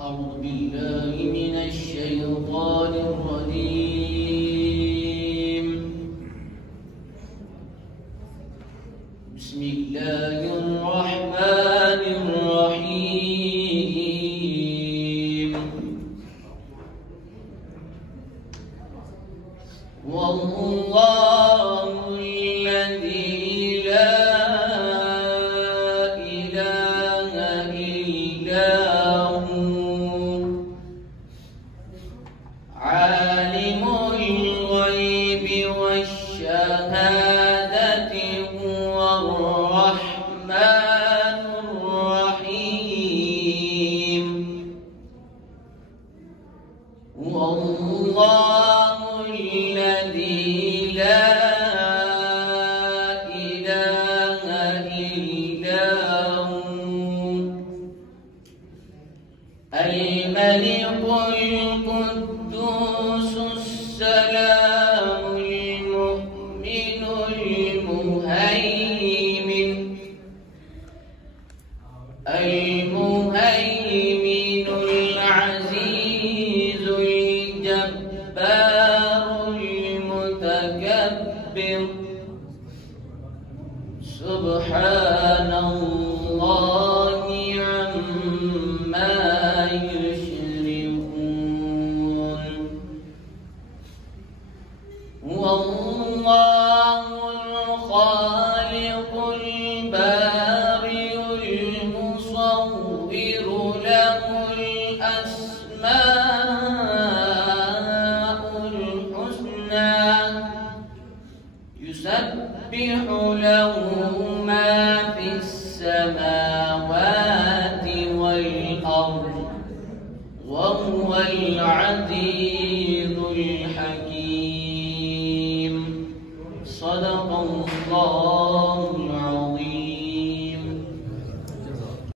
أعوذ بالله من الشيطان الرجيم. بسم الله الرحمن الرحيم. والله الذي لا إله إلا هو عالم الغيب والشهادة هو الرحمن الرحيم. والله الذي لا إله إلا هو الملك القدوس السلام المؤمن المهيمن العزيز الجبار المتكبر. سبحان الله عما يشركون. والله الخالق البارئ المصور له الأسماء الحسنى يسبح له ما في السماوات والأرض وهو العزيز الحكيم. صدق الله.